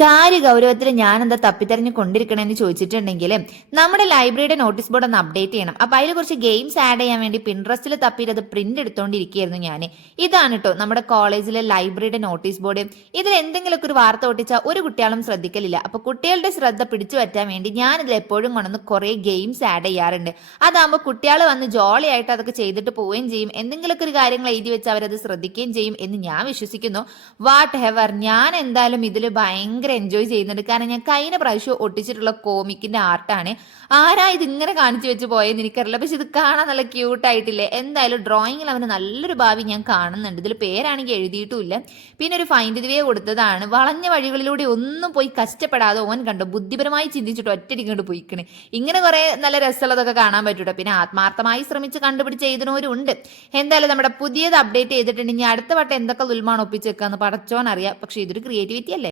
കാര്യ ഗൗരവത്തിൽ ഞാൻ എന്താ തപ്പിത്തെരഞ്ഞ് കൊണ്ടിരിക്കണമെന്ന് ചോദിച്ചിട്ടുണ്ടെങ്കിൽ നമ്മുടെ ലൈബ്രറിയുടെ നോട്ടീസ് ബോർഡ് ഒന്ന് അപ്ഡേറ്റ് ചെയ്യണം. അപ്പൊ അതിൽ കുറച്ച് ഗെയിംസ് ആഡ് ചെയ്യാൻ വേണ്ടി പിൻട്രസ്റ്റിൽ തപ്പിയിട്ട് അത് പ്രിന്റ് എടുത്തോണ്ടിരിക്കുകയായിരുന്നു ഞാൻ. ഇതാണ് കേട്ടോ നമ്മുടെ കോളേജിലെ ലൈബ്രറിയുടെ നോട്ടീസ് ബോർഡ്. ഇതിൽ എന്തെങ്കിലുമൊക്കെ ഒരു വാർത്ത ഒട്ടിച്ചാൽ ഒരു കുട്ടികളും ശ്രദ്ധിക്കലില്ല. അപ്പൊ കുട്ടികളുടെ ശ്രദ്ധ പിടിച്ചു പറ്റാൻ വേണ്ടി ഞാൻ ഇതിൽ എപ്പോഴും കൊണ്ടുവന്ന് കുറെ ഗെയിംസ് ആഡ് ചെയ്യാറുണ്ട്. അതാകുമ്പോൾ കുട്ടികൾ വന്ന് ജോളി ആയിട്ട് അതൊക്കെ ചെയ്തിട്ട് പോവുകയും ചെയ്യും, എന്തെങ്കിലുമൊക്കെ ഒരു കാര്യങ്ങൾ എഴുതി വെച്ച് അവരത് ശ്രദ്ധിക്കുകയും ചെയ്യും എന്ന് ഞാൻ വിശ്വസിക്കുന്നു. വാട്ട് ഹെവർ, ഞാൻ എന്തായാലും ഇതിൽ ഭയങ്കര എൻജോയ് ചെയ്യുന്നുണ്ട്. കാരണം ഞാൻ കഴിഞ്ഞ പ്രാവശ്യം ഒട്ടിച്ചിട്ടുള്ള കോമിക്കിന്റെ ആർട്ടാണ്. ആരാ ഇത് ഇങ്ങനെ കാണിച്ചു വെച്ച് പോയെന്ന് എനിക്കറിയില്ല, പക്ഷെ ഇത് കാണാൻ നല്ല ക്യൂട്ടായിട്ടില്ലേ. എന്തായാലും ഡ്രോയിങ്ങിൽ അവന് നല്ലൊരു ഭാവി ഞാൻ കാണുന്നുണ്ട്. ഇതിൽ പേരാണെങ്കിൽ എഴുതിയിട്ടുമില്ല. പിന്നെ ഒരു ഫൈൻഡ് ദി വേ കൊടുത്തതാണ്. വളഞ്ഞ വഴികളിലൂടെ ഒന്നും പോയി കഷ്ടപ്പെടാതെ ഓൻ കണ്ടു ബുദ്ധിപരമായി ചിന്തിച്ചിട്ട് ഒറ്റടിക്കൊണ്ട് പോയിക്കണേ. ഇങ്ങനെ കുറെ നല്ല രസമുള്ളതൊക്കെ കാണാൻ പറ്റൂട്ടോ. പിന്നെ ആത്മാർത്ഥമായി ശ്രമിച്ച് കണ്ടുപിടിച്ച് എഴുതുന്നവരും ഉണ്ട്. എന്തായാലും നമ്മുടെ പുതിയത് അപ്ഡേറ്റ് ചെയ്തിട്ടുണ്ടെങ്കിൽ അടുത്ത വട്ടം എന്തൊക്കെ ദുൽമാണ് ഒപ്പിച്ചേക്കാന്ന് പടച്ചോൻ അറിയാം. പക്ഷെ ഇതൊരു ക്രിയേറ്റിവിറ്റി അല്ലേ.